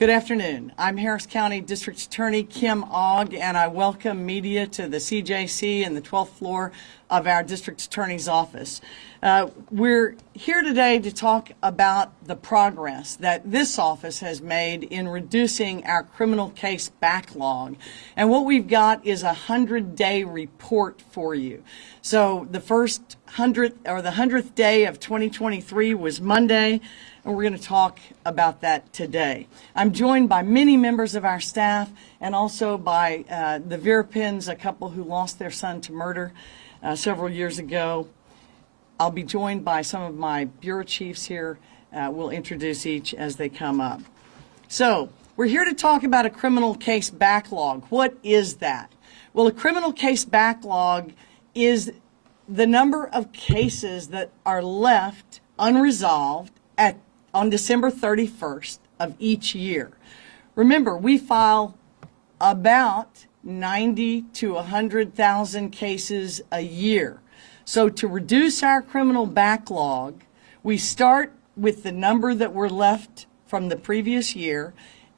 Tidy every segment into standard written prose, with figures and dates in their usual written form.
Good afternoon. I'm Harris County District Attorney Kim Ogg, and I welcome media to the CJC and the 12th floor of our District Attorney's office. We're here today to talk about the progress that this office has made in reducing our criminal case backlog. And what we've got is a 100-day report for you. So the first 100th day of 2023 was Monday, and we're going to talk about that today. I'm joined by many members of our staff and also by the Virapins, a couple who lost their son to murder several years ago. I'll be joined by some of my bureau chiefs here. We'll introduce each as they come up. So we're here to talk about a criminal case backlog. What is that? Well, a criminal case backlog is the number of cases that are left unresolved on December 31st of each year. Remember, we file about 90 to 100,000 cases a year. So to reduce our criminal backlog, we start with the number that were left from the previous year,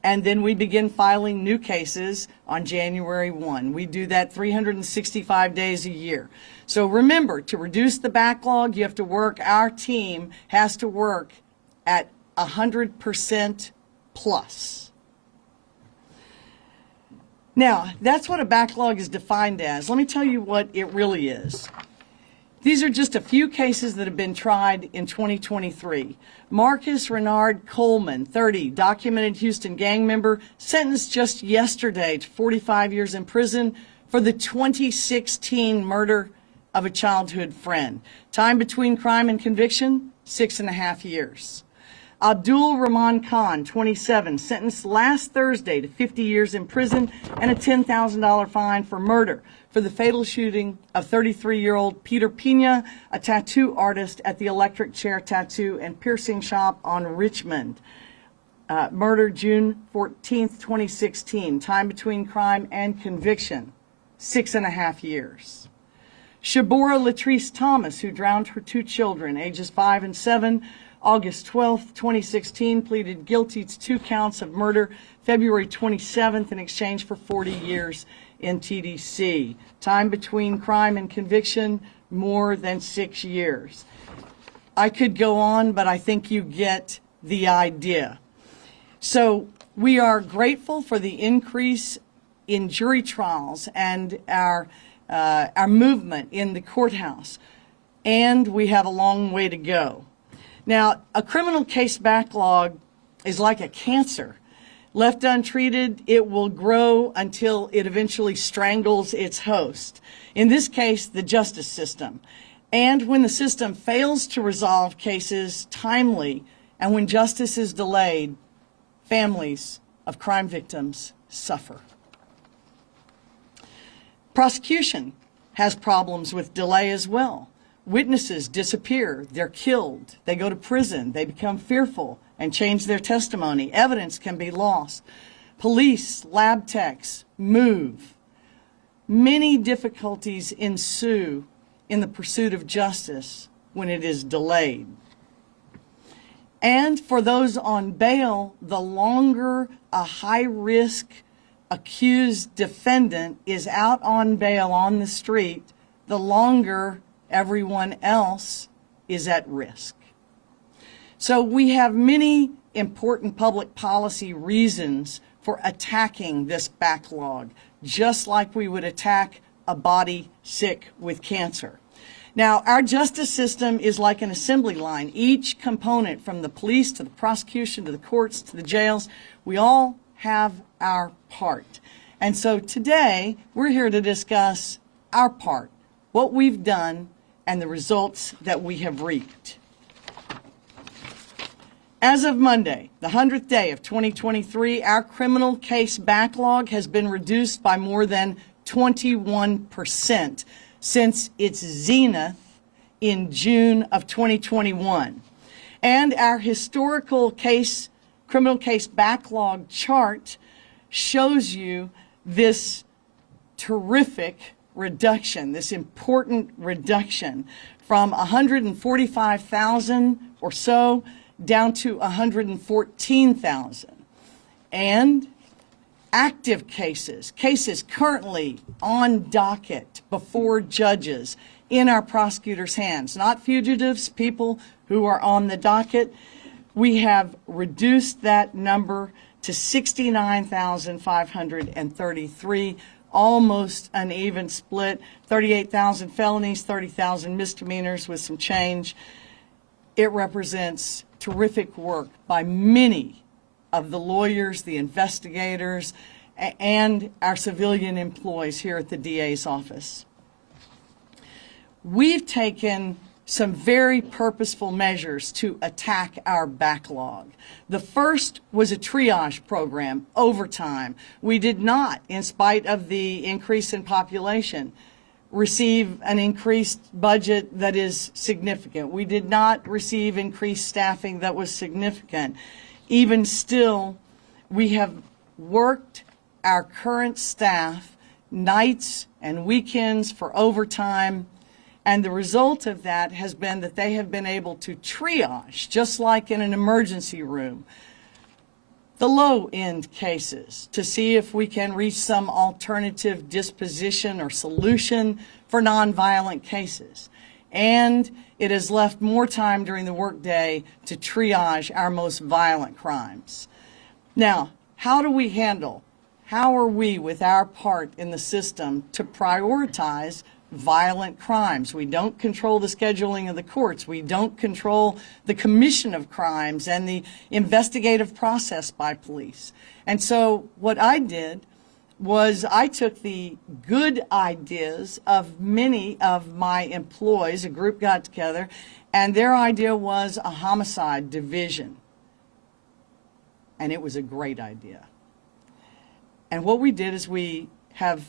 and then we begin filing new cases on January 1. We do that 365 days a year. So remember, to reduce the backlog, you have to work, our team has to work at 100% plus. Now, that's what a backlog is defined as. Let me tell you what it really is. These are just a few cases that have been tried in 2023. Marcus Renard Coleman, 30, documented Houston gang member, sentenced just yesterday to 45 years in prison for the 2016 murder of a childhood friend. Time between crime and conviction, 6.5 years. Abdul Rahman Khan, 27, sentenced last Thursday to 50 years in prison and a $10,000 fine for murder for the fatal shooting of 33-year-old Peter Pina, a tattoo artist at the Electric Chair Tattoo and Piercing Shop on Richmond. Murder June 14th, 2016. Time between crime and conviction, 6.5 years. Shabora Latrice Thomas, who drowned her two children, ages 5 and 7, August 12th, 2016, pleaded guilty to 2 counts of murder February 27th in exchange for 40 years in TDC. Time between crime and conviction, more than 6 years. I could go on, but I think you get the idea. So we are grateful for the increase in jury trials and our movement in the courthouse, and we have a long way to go. Now, a criminal case backlog is like a cancer. Left untreated, it will grow until it eventually strangles its host. In this case, the justice system. And when the system fails to resolve cases timely, and when justice is delayed, families of crime victims suffer. Prosecution has problems with delay as well. Witnesses disappear, they're killed, they go to prison, they become fearful and change their testimony. Evidence can be lost. Police, lab techs move. Many difficulties ensue in the pursuit of justice when it is delayed. And for those on bail, the longer a high-risk accused defendant is out on bail on the street, the longer everyone else is at risk. So we have many important public policy reasons for attacking this backlog, just like we would attack a body sick with cancer. Now, our justice system is like an assembly line. Each component, from the police to the prosecution to the courts to the jails, we all have our part. And so today, we're here to discuss our part, what we've done, and the results that we have reaped. As of Monday, the 100th day of 2023, our criminal case backlog has been reduced by more than 21% since its zenith in June of 2021. And our historical criminal case backlog chart shows you this terrific reduction, this important reduction from 145,000 or so down to 114,000. and active cases, cases currently on docket before judges in our prosecutors' hands, not fugitives, people who are on the docket. We have reduced that number to 69,533, almost an even split, 38,000 felonies, 30,000 misdemeanors with some change. It represents terrific work by many of the lawyers, the investigators, and our civilian employees here at the DA's office. We've taken some very purposeful measures to attack our backlog. The first was a triage program, overtime. We did not, in spite of the increase in population, receive an increased budget that is significant. We did not receive increased staffing that was significant. Even still, we have worked our current staff nights and weekends for overtime, and the result of that has been that they have been able to triage, just like in an emergency room, the low-end cases to see if we can reach some alternative disposition or solution for nonviolent cases. And it has left more time during the workday to triage our most violent crimes. Now, how are we with our part in the system to prioritize violent crimes? We don't control the scheduling of the courts. We don't control the commission of crimes and the investigative process by police. And so what I did was I took the good ideas of many of my employees, a group got together, and their idea was a homicide division. And it was a great idea. And what we did is we have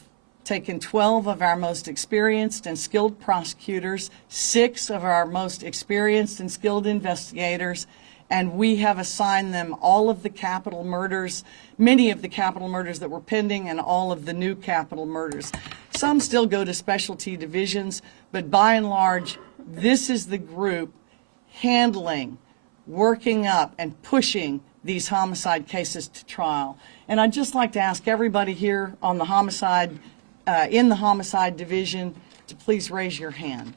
taken 12 of our most experienced and skilled prosecutors, 6 of our most experienced and skilled investigators, and we have assigned them all of the capital murders, many of the capital murders that were pending, and all of the new capital murders. Some still go to specialty divisions, but by and large, this is the group handling, working up, and pushing these homicide cases to trial. And I'd just like to ask everybody here on the homicide, in the homicide division, to please raise your hand.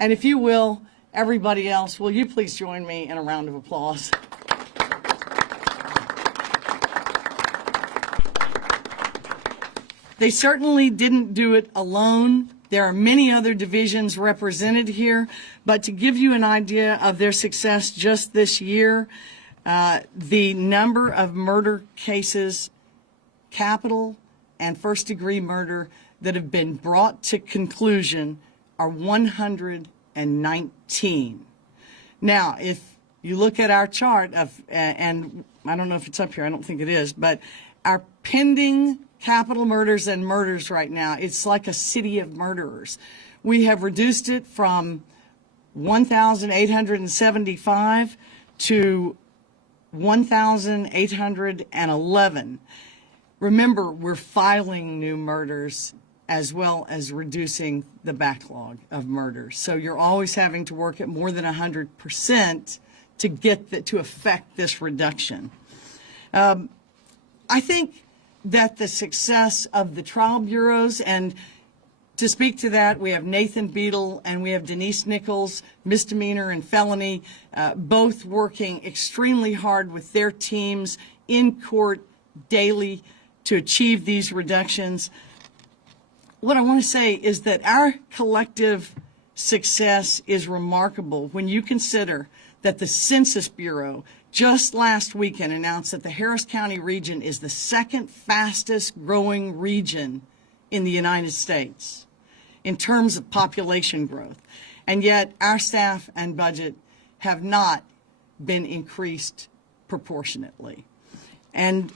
And if you will, everybody else, will you please join me in a round of applause? They certainly didn't do it alone. There are many other divisions represented here, but to give you an idea of their success just this year, the number of murder cases, capital and first-degree murder, that have been brought to conclusion are 119. Now, if you look at our chart of, and I don't know if it's up here, I don't think it is, but our pending capital murders and murders right now, it's like a city of murderers. We have reduced it from 1,875 to 1,811. Remember, we're filing new murders as well as reducing the backlog of murders. So you're always having to work at more than 100% to get to affect this reduction. I think that the success of the trial bureaus, and to speak to that, we have Nathan Beadle and we have Denise Nichols, misdemeanor and felony, both working extremely hard with their teams in court daily to achieve these reductions. What I want to say is that our collective success is remarkable when you consider that the Census Bureau just last weekend announced that the Harris County region is the second fastest growing region in the United States in terms of population growth. And yet our staff and budget have not been increased proportionately. And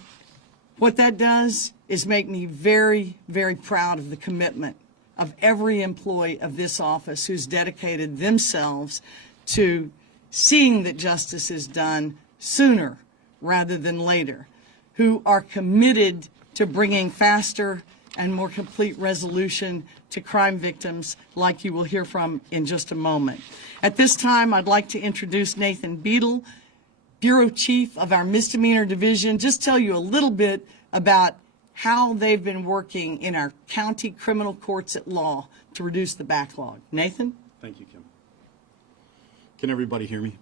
what that does is make me very, very proud of the commitment of every employee of this office who's dedicated themselves to seeing that justice is done sooner rather than later, who are committed to bringing faster and more complete resolution to crime victims like you will hear from in just a moment. At this time, I'd like to introduce Nathan Beadle. bureau chief of our misdemeanor division, just tell you a little bit about how they've been working in our county criminal courts at law to reduce the backlog. Nathan? Thank you, Kim. Can everybody hear me?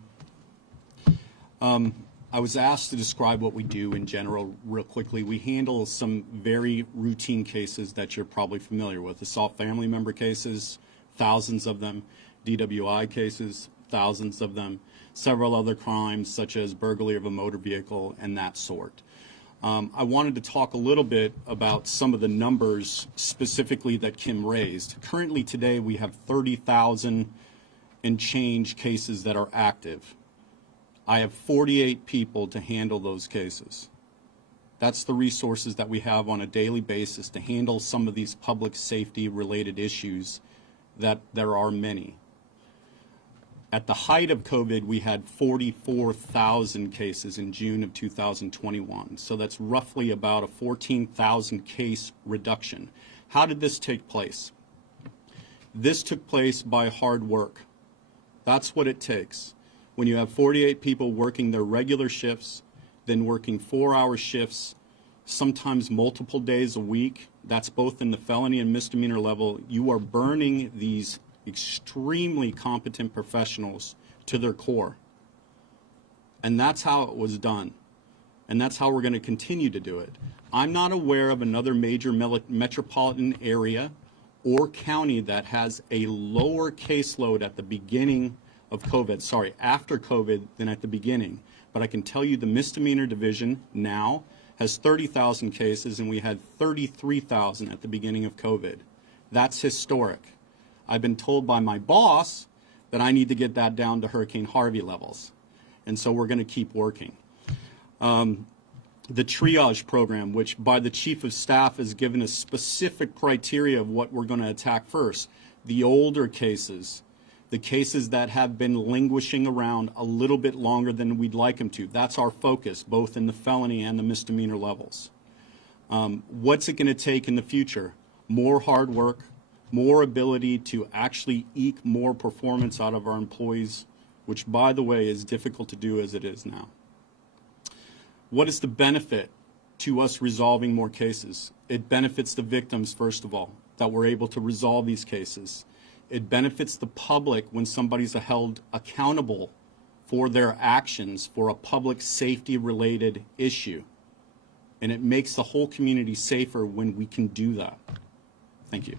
I was asked to describe what we do in general real quickly. We handle some very routine cases that you're probably familiar with. Assault family member cases, thousands of them. DWI cases, thousands of them. Several other crimes such as burglary of a motor vehicle and that sort. I wanted to talk a little bit about some of the numbers specifically that Kim raised. Currently today we have 30,000 and change cases that are active. I have 48 people to handle those cases. That's the resources that we have on a daily basis to handle some of these public safety related issues that there are many. At the height of COVID, we had 44,000 cases in June of 2021. So that's roughly about a 14,000 case reduction. How did this take place? This took place by hard work. That's what it takes. When you have 48 people working their regular shifts, then working 4-hour shifts, sometimes multiple days a week, that's both in the felony and misdemeanor level, you are burning these extremely competent professionals to their core. And that's how it was done. And that's how we're going to continue to do it. I'm not aware of another major metropolitan area or county that has a lower caseload at the beginning of COVID, after COVID than at the beginning. But I can tell you the misdemeanor division now has 30,000 cases and we had 33,000 at the beginning of COVID. That's historic. I've been told by my boss that I need to get that down to Hurricane Harvey levels. And so we're going to keep working. The triage program, which by the Chief of Staff has given us specific criteria of what we're going to attack first. The older cases, the cases that have been languishing around a little bit longer than we'd like them to. That's our focus, both in the felony and the misdemeanor levels. What's it going to take in the future? More hard work, more ability to actually eke more performance out of our employees, which, by the way, is difficult to do as it is now. What is the benefit to us resolving more cases? It benefits the victims, first of all, that we're able to resolve these cases. It benefits the public when somebody's held accountable for their actions for a public safety related issue. And it makes the whole community safer when we can do that. Thank you.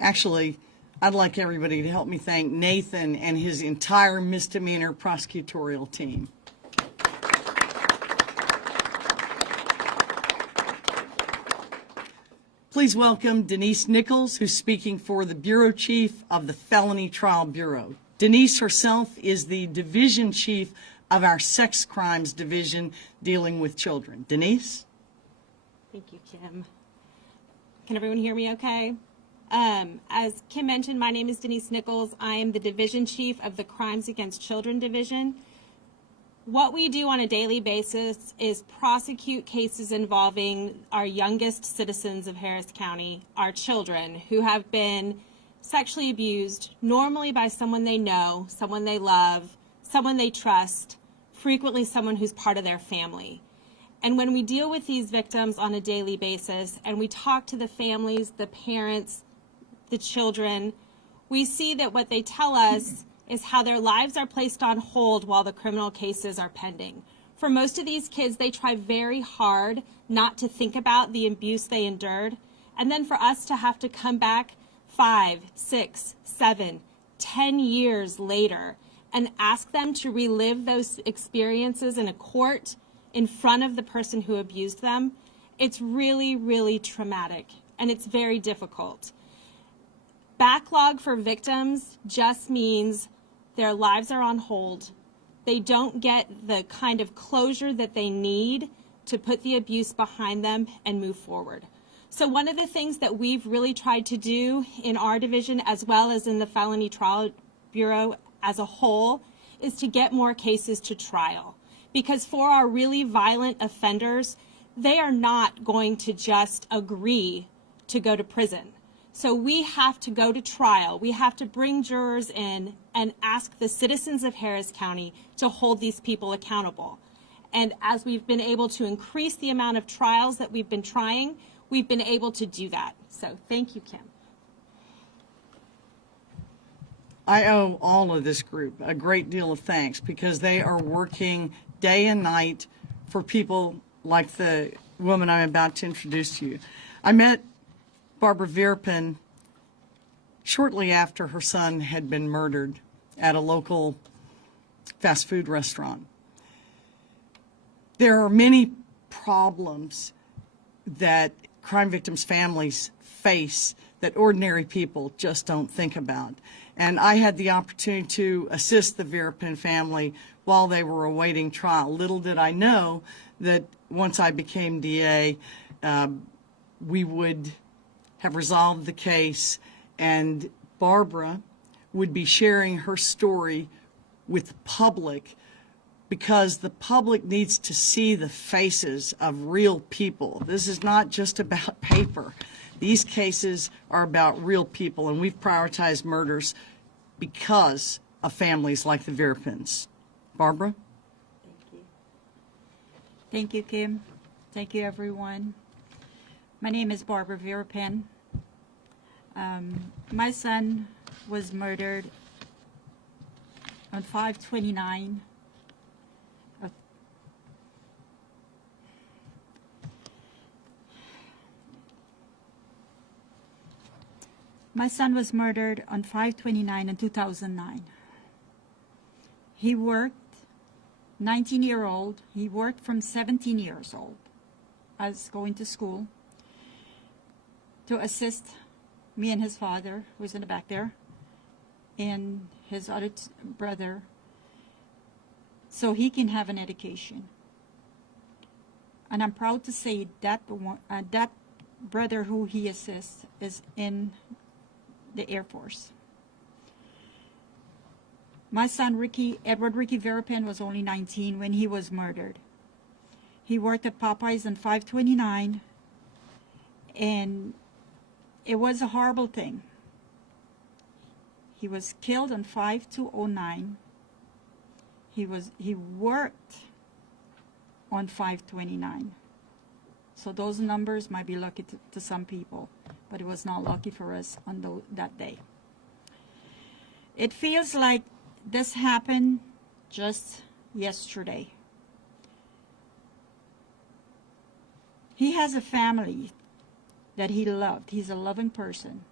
Actually, I'd like everybody to help me thank Nathan and his entire misdemeanor prosecutorial team. Please welcome Denise Nichols, who's speaking for the Bureau Chief of the Felony Trial Bureau. Denise herself is the Division Chief of our Sex Crimes Division dealing with children. Denise? Thank you, Kim. Can everyone hear me okay? As Kim mentioned, my name is Denise Nichols. I am the Division Chief of the Crimes Against Children Division. What we do on a daily basis is prosecute cases involving our youngest citizens of Harris County, our children, who have been sexually abused, normally by someone they know, someone they love, someone they trust, frequently someone who's part of their family. And when we deal with these victims on a daily basis and we talk to the families, the parents, the children, we see that what they tell us is how their lives are placed on hold while the criminal cases are pending. For most of these kids, they try very hard not to think about the abuse they endured. And then for us to have to come back 5, 6, 7, 10 years later and ask them to relive those experiences in a court in front of the person who abused them, it's really, really traumatic, and it's very difficult. Backlog for victims just means their lives are on hold. They don't get the kind of closure that they need to put the abuse behind them and move forward. So one of the things that we've really tried to do in our division, as well as in the Felony Trial Bureau as a whole, is to get more cases to trial. Because for our really violent offenders, they are not going to just agree to go to prison. So we have to go to trial. We have to bring jurors in and ask the citizens of Harris County to hold these people accountable. And as we've been able to increase the amount of trials that we've been trying, we've been able to do that. So thank you, Kim. I owe all of this group a great deal of thanks because they are working day and night for people like the woman I'm about to introduce to you. I met Barbara Vierpin shortly after her son had been murdered at a local fast food restaurant. There are many problems that crime victims' families face that ordinary people just don't think about. And I had the opportunity to assist the Vierpin family while they were awaiting trial. Little did I know that once I became DA, we would have resolved the case, and Barbara would be sharing her story with the public because the public needs to see the faces of real people. This is not just about paper. These cases are about real people, and we've prioritized murders because of families like the Vierpins. Barbara? Thank you. Thank you, Kim. Thank you, everyone. My name is Barbara Vierpin. My son was murdered on 5/29 of My son was murdered on 5/29 in 2009. He worked, 19-year-old, he worked from 17 years old. I was going to school to assist me and his father, who's in the back there, and his other brother, so he can have an education. And I'm proud to say that that brother who he assists is in the Air Force. My son, Edward Ricky Vierpin, was only 19 when he was murdered. He worked at Popeyes on 5/29, and it was a horrible thing. He was killed on 5/2/09. He worked on 5/29. So those numbers might be lucky to some people, but it was not lucky for us on that day. It feels like this happened just yesterday. He has a family that he loved. He's a loving person.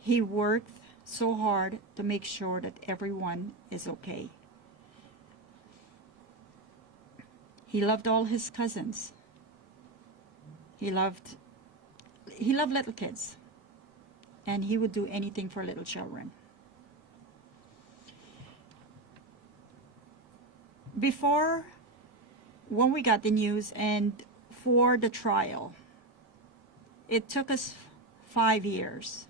He worked so hard to make sure that everyone is okay. He loved all his cousins. He loved little kids, and he would do anything for little children. When we got the news and for the trial, it took us 5 years,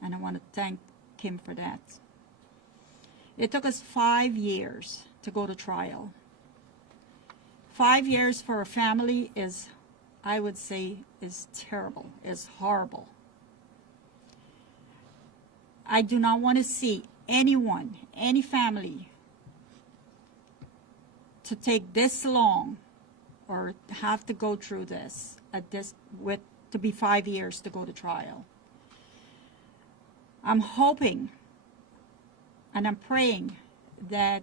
and I want to thank Kim for that. It took us 5 years to go to trial. 5 years for a family is, I would say, is terrible, is horrible. I do not want to see anyone, any family, to take this long or have to go through this to be 5 years to go to trial. I'm hoping and I'm praying that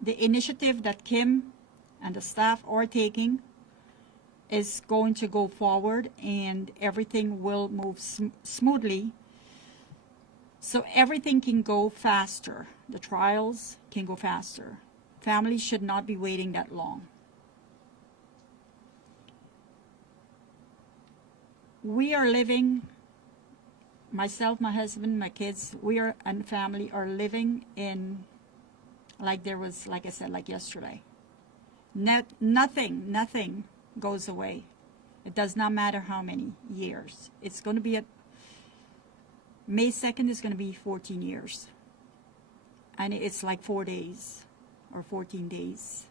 the initiative that Kim and the staff are taking is going to go forward and everything will move smoothly, so everything can go faster. The trials can go faster. Families should not be waiting that long. We are living, myself, my husband, my kids, and family are living in, like I said, like yesterday. Nothing goes away. It does not matter how many years. It's going to be May 2nd is going to be 14 years. And it's like 4 days or 14 days.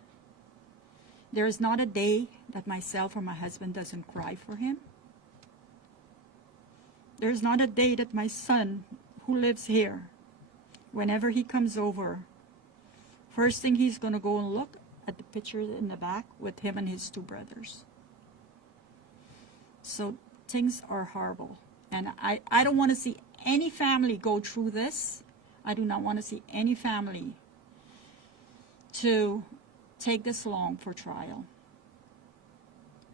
There is not a day that myself or my husband doesn't cry for him. There's not a day that my son, who lives here, whenever he comes over, first thing he's going to go and look at the picture in the back with him and his two brothers. So things are horrible. And I don't want to see any family go through this. I do not want to see any family to take this long for trial.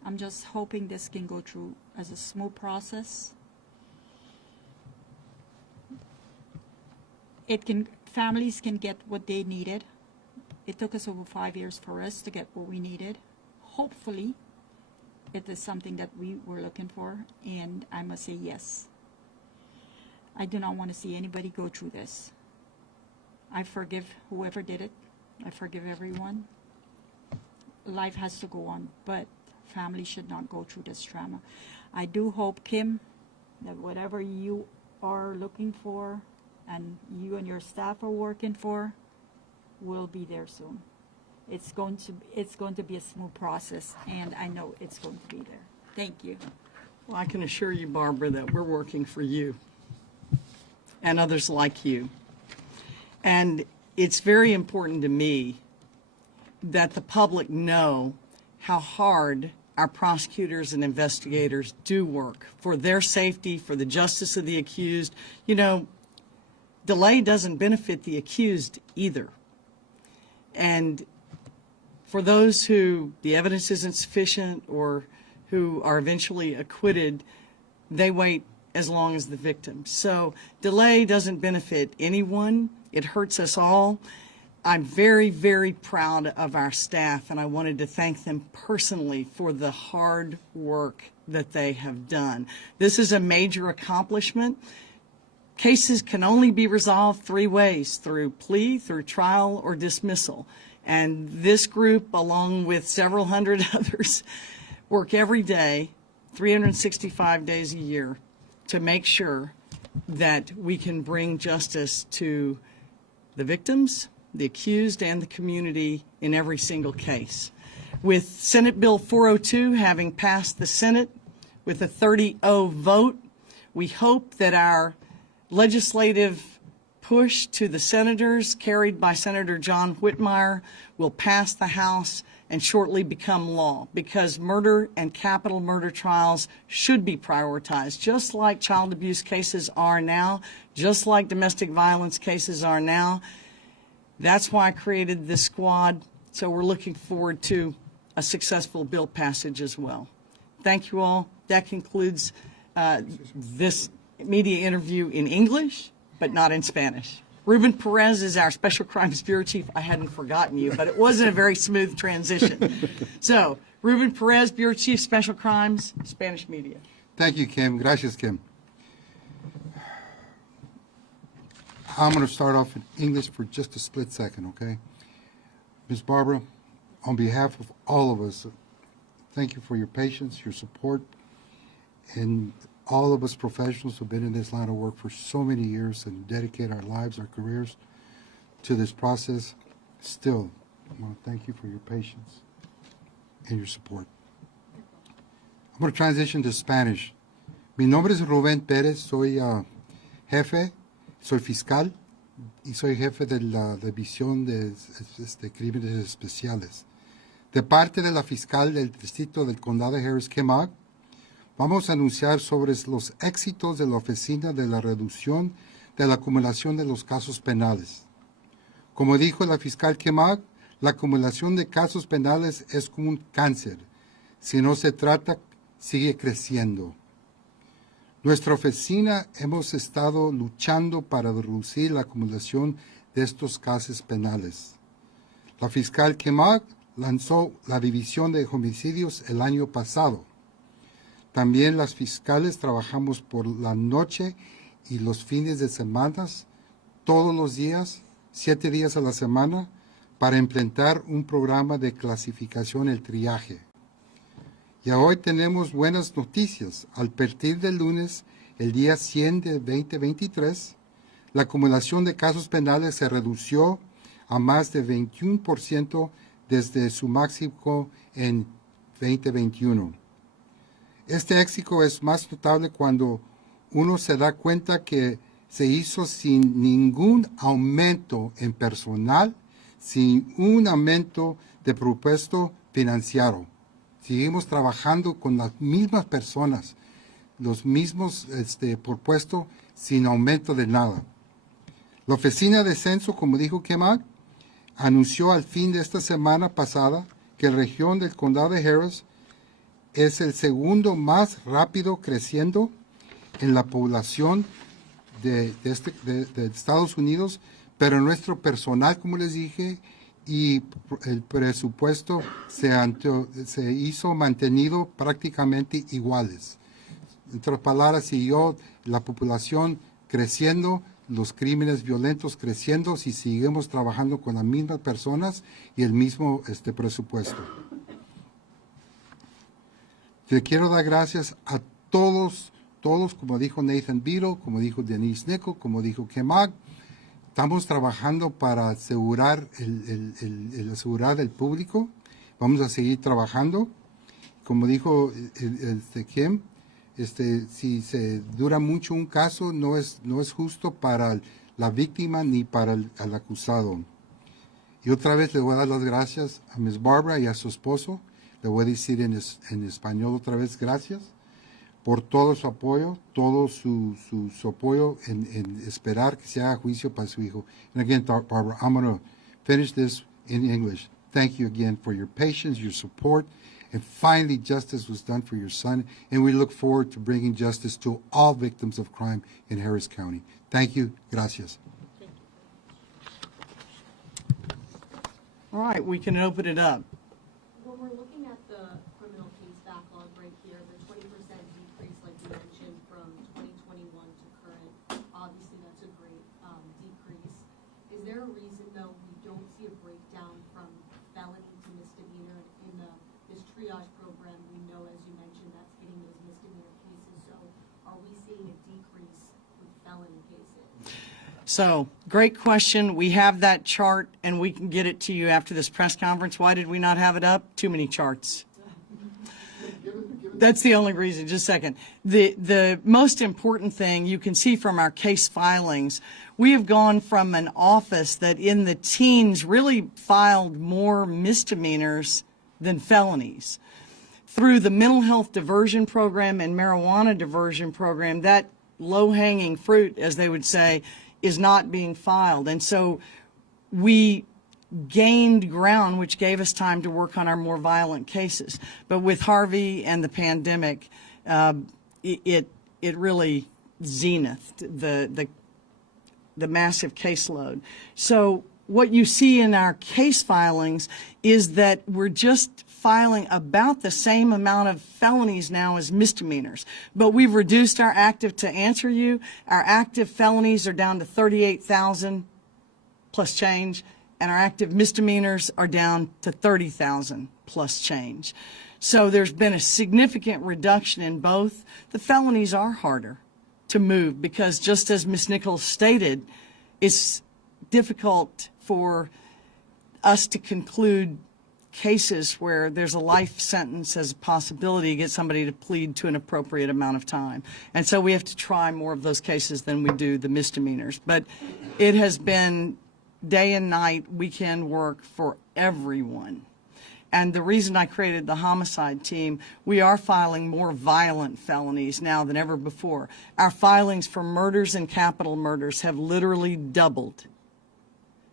I'm just hoping this can go through as a smooth process. Families can get what they needed. It took us over 5 years for us to get what we needed. Hopefully, it is something that we were looking for, and I must say yes. I do not want to see anybody go through this. I forgive whoever did it. I forgive everyone. Life has to go on, but families should not go through this trauma. I do hope, Kim, that whatever you are looking for and you and your staff are working for will be there soon. It's going to be a smooth process, and I know it's going to be there. Thank you. Well, I can assure you, Barbara, that we're working for you and others like you. And it's very important to me that the public know how hard our prosecutors and investigators do work for their safety, for the justice of the accused. You know, delay doesn't benefit the accused either. And for those who the evidence isn't sufficient or who are eventually acquitted, they wait as long as the victim. So delay doesn't benefit anyone. It hurts us all. I'm very, very proud of our staff, and I wanted to thank them personally for the hard work that they have done. This is a major accomplishment. Cases can only be resolved 3 ways: through plea, through trial, or dismissal. And this group, along with several hundred others, work every day, 365 days a year, to make sure that we can bring justice to the victims, the accused, and the community in every single case. With Senate Bill 402 having passed the Senate with a 30-0 vote, we hope that our legislative push to the senators, carried by Senator John Whitmire, will pass the House and shortly become law, because murder and capital murder trials should be prioritized, just like child abuse cases are now, just like domestic violence cases are now. That's why I created this squad, so we're looking forward to a successful bill passage as well. Thank you all. That concludes this media interview in English, but not in Spanish. Ruben Perez is our Special Crimes Bureau Chief. I hadn't forgotten you, but it wasn't a very smooth transition. So, Ruben Perez, Bureau Chief, Special Crimes, Spanish Media. Thank you, Kim. Gracias, Kim. I'm going to start off in English for just a split second, okay? Ms. Barbara, on behalf of all of us, thank you for your patience, your support, and all of us professionals who have been in this line of work for so many years and dedicate our lives, our careers to this process. Still, I want to thank you for your patience and your support. I'm going to transition to Spanish. Mi nombre es Rubén Pérez, soy jefe, soy fiscal y soy jefe de la División de Crímenes Especiales. De parte de la fiscal del distrito del condado de Harris-Kemah, vamos a anunciar sobre los éxitos de la Oficina de la Reducción de la Acumulación de los Casos Penales. Como dijo la fiscal Kemah, la acumulación de casos penales es como un cáncer. Si no se trata, sigue creciendo. Nuestra oficina hemos estado luchando para reducir la acumulación de estos casos penales. La fiscal Kemah lanzó la División de Homicidios el año pasado. También las fiscales trabajamos por la noche y los fines de semana, todos los días, 7 días a la semana, para implementar un programa de clasificación y triaje. Y hoy tenemos buenas noticias. Al partir del lunes, el día 100 de 2023, la acumulación de casos penales se redució a más de 21% desde su máximo en 2021. Este éxito es más notable cuando uno se da cuenta que se hizo sin ningún aumento en personal, sin un aumento de presupuesto financiero. Seguimos trabajando con las mismas personas, los mismos por puesto, sin aumento de nada. La oficina de censo, como dijo Kemal, anunció al fin de esta semana pasada que la región del condado de Harris es el segundo más rápido creciendo en la población de Estados Unidos, pero nuestro personal, como les dije, y el presupuesto se hizo mantenido prácticamente iguales. En otras palabras, siguió la población creciendo, los crímenes violentos creciendo, si seguimos trabajando con las mismas personas y el mismo presupuesto. Le quiero dar gracias a todos, como dijo Nathan Beadle, como dijo Denise Nichol, como dijo Kemal. Estamos trabajando para asegurar asegurar el público. Vamos a seguir trabajando. Como dijo Kim, si se dura mucho un caso, no es justo para la víctima ni para el acusado. Y otra vez le voy a dar las gracias a Ms. Barbara y a su esposo. Le voy a decir en español otra vez gracias por todo su apoyo, todo su apoyo en esperar que se haga juicio para su hijo. And again, Barbara, I'm going to finish this in English. Thank you again for your patience, your support, and finally justice was done for your son, and we look forward to bringing justice to all victims of crime in Harris County. Thank you. Gracias. All right, we can open it up. When we're looking at the criminal case backlog right here, the 20% decrease, like you mentioned, from 2021 to current, obviously that's a great decrease. Is there a reason, though, we don't see a breakdown from felony to misdemeanor in this triage program? We know, as you mentioned, that's hitting those misdemeanor cases. So are we seeing a decrease with felony cases? So, great question. We have that chart, and we can get it to you after this press conference. Why did we not have it up? Too many charts. That's the only reason. Just a second. The most important thing you can see from our case filings, we have gone from an office that in the teens really filed more misdemeanors than felonies. Through the mental health diversion program and marijuana diversion program, that low-hanging fruit, as they would say, is not being filed. And so we gained ground, which gave us time to work on our more violent cases. But with Harvey and the pandemic, it really zenithed the massive caseload. So what you see in our case filings is that we're just filing about the same amount of felonies now as misdemeanors. But we've reduced our active, to answer you, our active felonies are down to 38,000 plus change, and our active misdemeanors are down to 30,000 plus change. So there's been a significant reduction in both. The felonies are harder to move because, just as Ms. Nichols stated, it's difficult for us to conclude cases where there's a life sentence as a possibility to get somebody to plead to an appropriate amount of time. And so we have to try more of those cases than we do the misdemeanors. But it has been day and night, weekend work for everyone. And the reason I created the homicide team, we are filing more violent felonies now than ever before. Our filings for murders and capital murders have literally doubled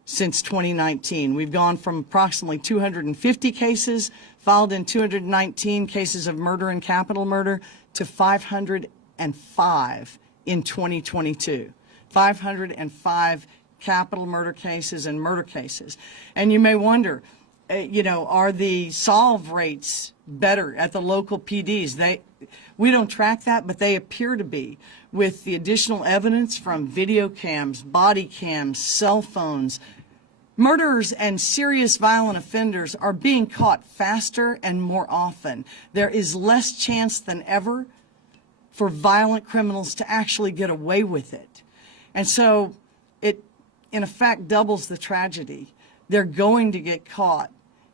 since 2019. We've gone from approximately 250 cases filed in 219 cases of murder and capital murder to 505 in 2022. 505 capital murder cases and murder cases. And you may wonder, are the solve rates better at the local PDs? We don't track that, but they appear to be, with the additional evidence from video cams, body cams, cell phones. Murderers and serious violent offenders are being caught faster and more often. There is less chance than ever for violent criminals to actually get away with it. And so it, in effect, doubles the tragedy. They're going to get caught,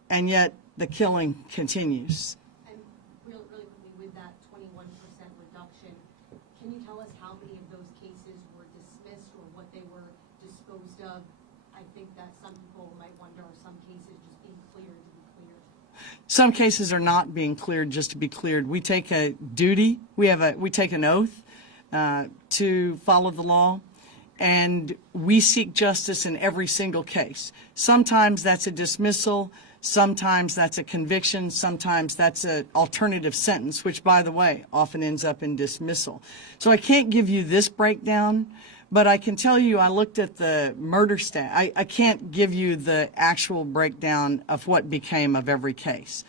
and yet the killing continues. And really quickly, with that 21% reduction, can you tell us how Some cases are not being cleared just to be cleared. We take a duty, we take an oath to follow the law, and we seek justice in every single case. Sometimes that's a dismissal, sometimes that's a conviction, sometimes that's an alternative sentence, which, by the way, often ends up in dismissal. So I can't give you this breakdown, but I can tell you I looked at the murder stat. I can't give you the actual breakdown of what became of every case.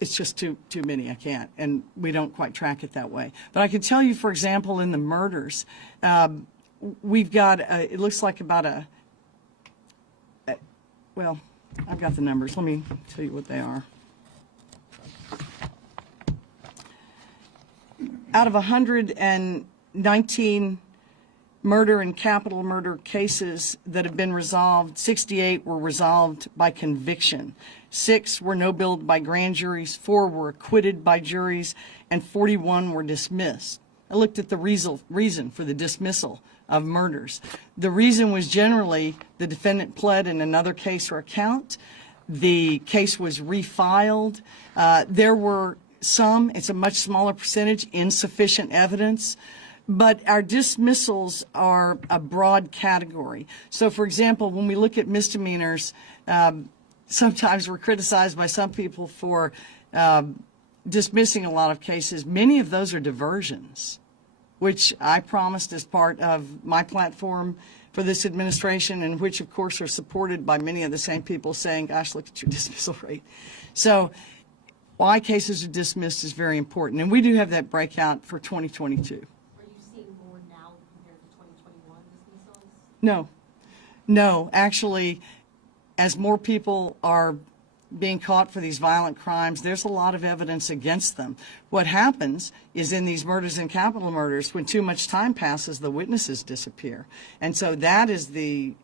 It's just too many. I can't, and we don't quite track it that way. But I can tell you, for example, in the murders, we've got it looks like about well, I've got the numbers. Let me tell you what they are. Out of 119 murder and capital murder cases that have been resolved, 68 were resolved by conviction. 6 were no billed by grand juries, 4 were acquitted by juries, and 41 were dismissed. I looked at the reason for the dismissal of murders. The reason was generally the defendant pled in another case or account. The case was refiled. There were some, it's a much smaller percentage, insufficient evidence. But our dismissals are a broad category. So, for example, when we look at misdemeanors, sometimes we're criticized by some people for dismissing a lot of cases. Many of those are diversions, which I promised as part of my platform for this administration, and which, of course, are supported by many of the same people saying, gosh, look at your dismissal rate. So why cases are dismissed is very important. And we do have that breakout for 2022. Are you seeing more now compared to 2021 dismissals? No, actually, as more people are being caught for these violent crimes, there's a lot of evidence against them. What happens is in these murders and capital murders, when too much time passes, the witnesses disappear. And so that is the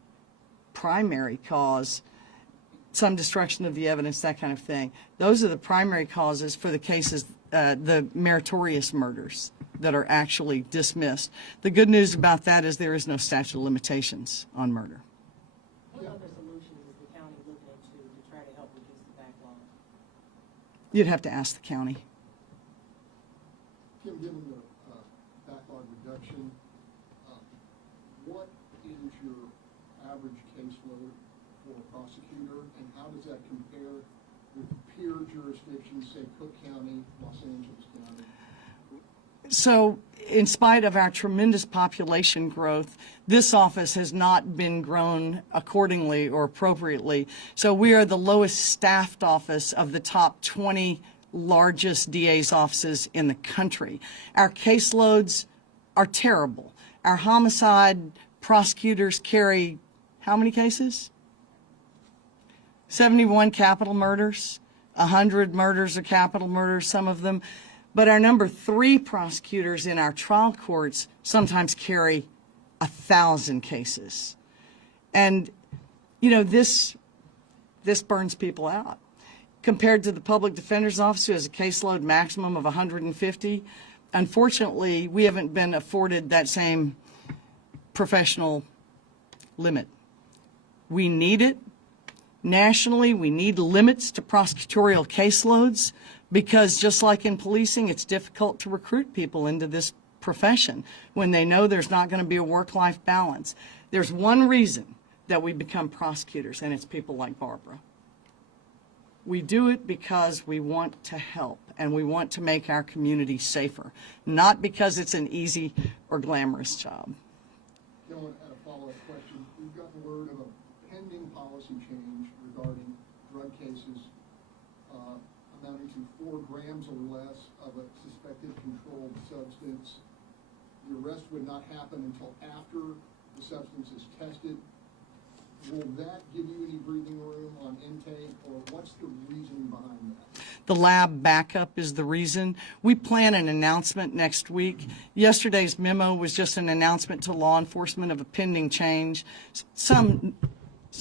primary cause, some destruction of the evidence, that kind of thing. Those are the primary causes for the cases, the meritorious murders that are actually dismissed. The good news about that is there is no statute of limitations on murder. What other solutions is the county looking into to try to help reduce the backlog? You'd have to ask the county. Kim, given the backlog reduction, what is your average caseload for a prosecutor, and how does that compare with peer jurisdictions, say Cook County, Los Angeles County? So, in spite of our tremendous population growth, this office has not been grown accordingly or appropriately. So we are the lowest staffed office of the top 20 largest DA's offices in the country. Our caseloads are terrible. Our homicide prosecutors carry how many cases? 71 capital murders, 100 murders or capital murders, some of them. But our number 3 prosecutors in our trial courts sometimes carry 1,000 cases. And, you know, this burns people out. Compared to the public defender's office, who has a caseload maximum of 150, unfortunately, we haven't been afforded that same professional limit. We need it. Nationally, we need limits to prosecutorial caseloads, because just like in policing, it's difficult to recruit people into this profession when they know there's not going to be a work-life balance. There's one reason that we become prosecutors, and it's people like Barbara. We do it because we want to help, and we want to make our community safer, not because it's an easy or glamorous job. Dylan, had a follow-up question. We've gotten word of a pending policy change regarding drug cases amounting to 4 grams or less of a suspected controlled substance. The arrest would not happen until after the substance is tested. Will that give you any breathing room on intake, or what's the reason behind that? The lab backup is the reason. We plan an announcement next week. Yesterday's memo was just an announcement to law enforcement of a pending change. Some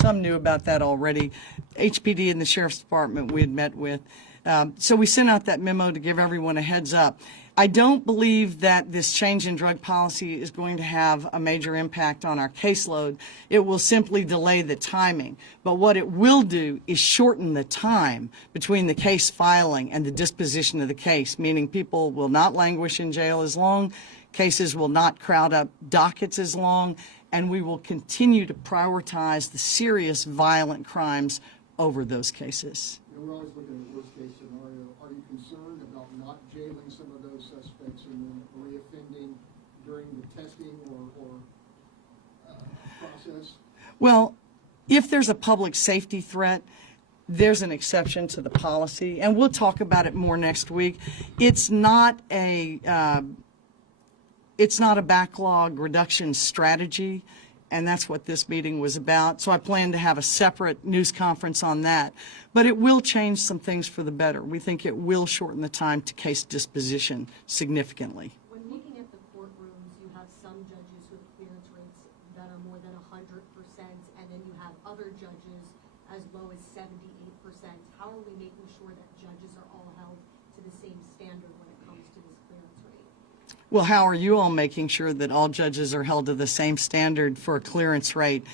knew about that already. HPD and the Sheriff's Department we had met with. So we sent out that memo to give everyone a heads up. I don't believe that this change in drug policy is going to have a major impact on our caseload. It will simply delay the timing. But what it will do is shorten the time between the case filing and the disposition of the case, meaning people will not languish in jail as long, cases will not crowd up dockets as long, and we will continue to prioritize the serious violent crimes over those cases. You know, we're always looking at worst-case scenario. Are you concerned about not jailing some of those suspects and then reoffending during the testing or process? Well, if there's a public safety threat, there's an exception to the policy, and we'll talk about it more next week. It's not a backlog reduction strategy, and that's what this meeting was about. So I plan to have a separate news conference on that. But it will change some things for the better. We think it will shorten the time to case disposition significantly. When looking at the courtrooms, you have some judges with clearance rates that are more than 100%, and then you have other judges as low as 78%. How are we making sure that judges are all held to the same standard when it comes to this clearance rate? Well, how are you all making sure that all judges are held to the same standard for a clearance rate?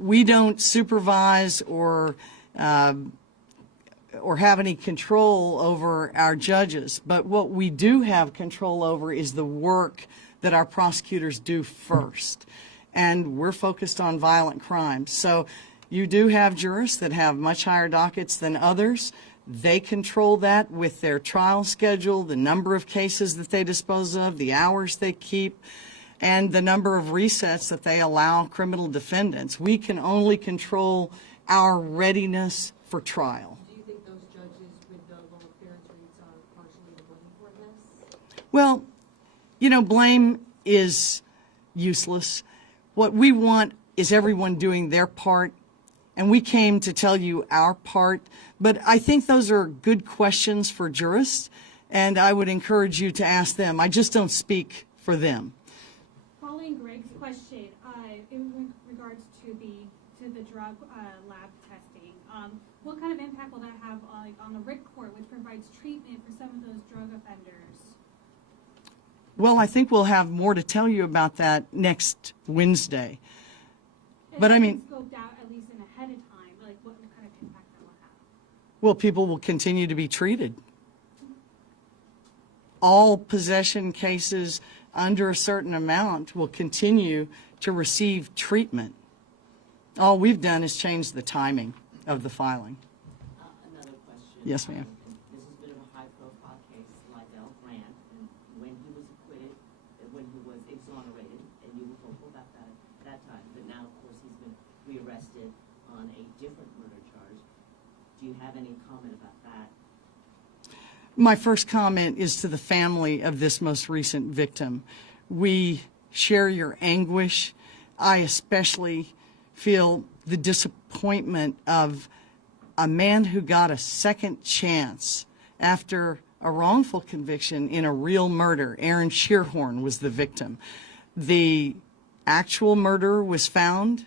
We don't supervise or have any control over our judges, but what we do have control over is the work that our prosecutors do first. And we're focused on violent crimes. So you do have jurists that have much higher dockets than others. They control that with their trial schedule, the number of cases that they dispose of, the hours they keep, and the number of resets that they allow criminal defendants. We can only control our readiness for trial. Do you think those judges with the lower clearance rates are partially to blame for this? Well, you know, blame is useless. What we want is everyone doing their part, and we came to tell you our part. But I think those are good questions for jurists, and I would encourage you to ask them. I just don't speak for them. Following Greg's question, in regards to the drug lab testing, what kind of impact will that have on the RIC court, which provides treatment for some of those drug offenders? Well, I think we'll have more to tell you about that next Wednesday. But I mean, scoped out at least in ahead of time, like what kind of impact that will have? well, people will continue to be treated. All possession cases under a certain amount will continue to receive treatment. All we've done is change the timing of the filing. Another question. Yes, ma'am. This has been a high-profile case, Lydell Grant, and when he was acquitted, and when he was exonerated, and you were hopeful about that at that time, but now, of course, he's been rearrested on a different murder charge. Do you have any comment about that? My first comment is to the family of this most recent victim. We share your anguish. I especially feel the disappointment of a man who got a second chance after a wrongful conviction in a real murder. Aaron Shearhorn was the victim. The actual murderer was found,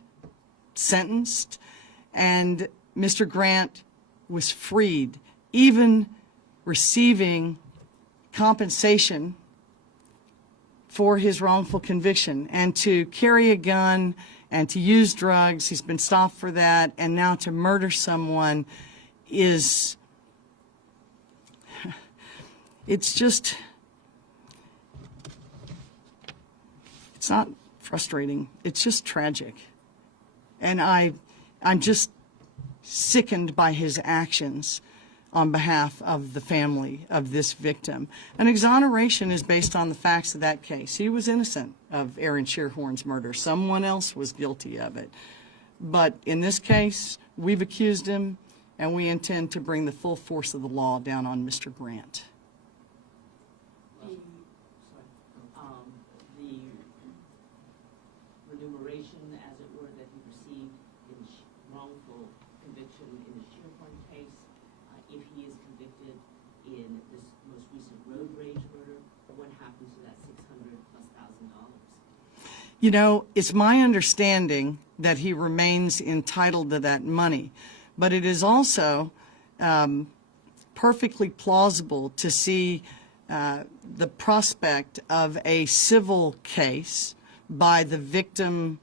sentenced, and Mr. Grant was freed, even receiving compensation for his wrongful conviction. And to carry a gun and to use drugs, he's been stopped for that, and now to murder someone is, it's just, it's not frustrating, it's just tragic. And I'm just sickened by his actions on behalf of the family of this victim. An exoneration is based on the facts of that case. He was innocent of Aaron Shearhorn's murder. Someone else was guilty of it. But in this case, we've accused him, and we intend to bring the full force of the law down on Mr. Grant. The remuneration, as it were, that he received in wrongful conviction in the Shearhorn case, if he is convicted in this most recent road rage murder, what happens to that $600,000+? You know, it's my understanding that he remains entitled to that money, but it is also part perfectly plausible to see the prospect of a civil case by the victim's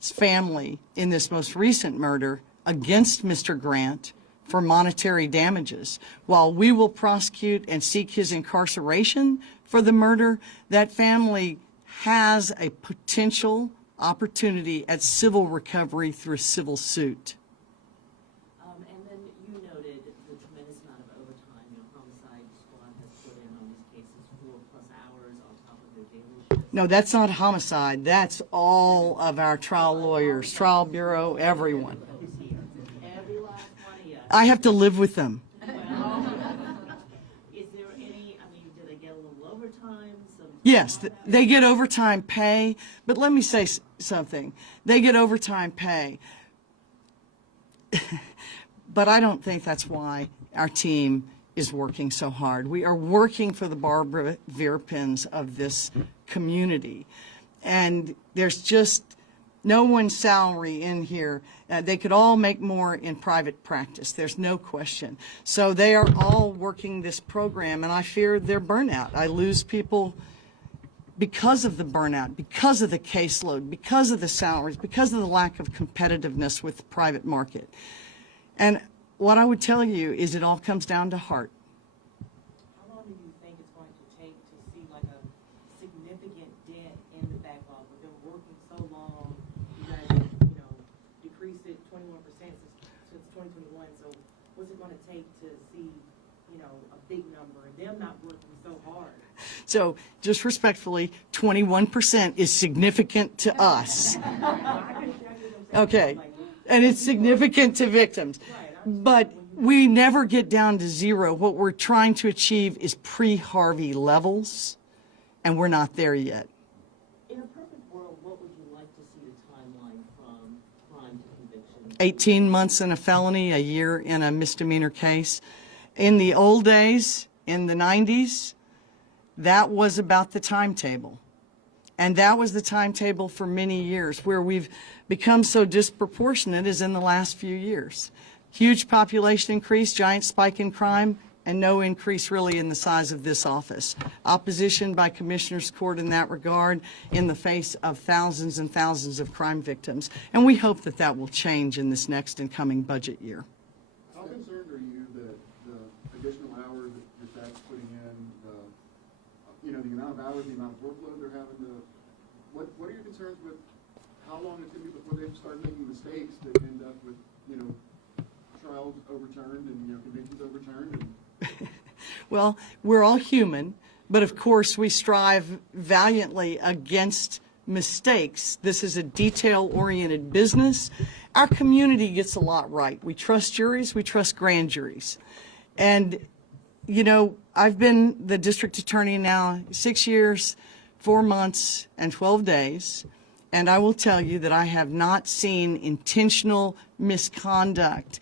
family in this most recent murder against Mr. Grant for monetary damages. While we will prosecute and seek his incarceration for the murder, that family has a potential opportunity at civil recovery through a civil suit. And then you noted the tremendous amount of overtime, homicide squad has put in on these cases, 4+ hours on top of their daily shifts. No, that's not homicide. That's all of our trial lawyers, trial bureau, everyone. Every last one of you. I have to live with them. Is there any, do they get a little overtime? Yes, they get overtime pay, but let me say something. They get overtime pay, but I don't think that's why our team is working so hard. We are working for the Barbara Verpins of this community, and there's just no one's salary in here. They could all make more in private practice. There's no question. So they are all working this program, and I fear their burnout. I lose people because of the burnout, because of the caseload, because of the salaries, because of the lack of competitiveness with the private market. And what I would tell you is it all comes down to heart. How long do you think it's going to take to see like a significant dent in the backlog? We've been working so long, you guys, decreased it 21% since 2021. So what's it going to take to see, a big number and them not working so hard? So just respectfully, 21% is significant to us. Okay, and it's significant to victims. But we never get down to zero. What we're trying to achieve is pre-Harvey levels, and we're not there yet. In a perfect world, what would you like to see the timeline from crime to conviction? 18 months in a felony, a year in a misdemeanor case. In the old days, in the 90s, that was about the timetable. And that was the timetable for many years. Where we've become so disproportionate is in the last few years. Huge population increase, giant spike in crime, and no increase really in the size of this office. Opposition by Commissioner's Court in that regard in the face of thousands and thousands of crime victims. And we hope that that will change in this next and coming budget year. How concerned are you that the additional hours that that's putting in, the amount of hours, the amount of workload they're having to, what are your concerns with how long it's going to be before they start making mistakes that end up with, trials overturned and, convictions overturned? And Well, we're all human, but of course we strive valiantly against mistakes. This is a detail-oriented business. Our community gets a lot right. We trust juries, we trust grand juries. And, I've been the district attorney now 6 years, 4 months, and 12 days. And I will tell you that I have not seen intentional misconduct,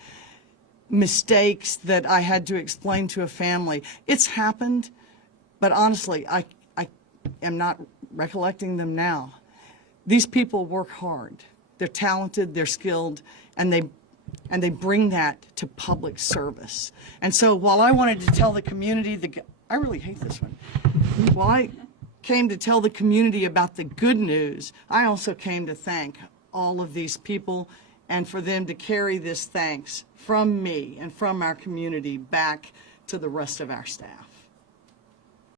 mistakes that I had to explain to a family. It's happened, but honestly, I am not recollecting them now. These people work hard. They're talented, they're skilled, and they bring that to public service. And so while I wanted to tell the community, I really hate this one. While I came to tell the community about the good news, I also came to thank all of these people and for them to carry this thanks from me and from our community back to the rest of our staff.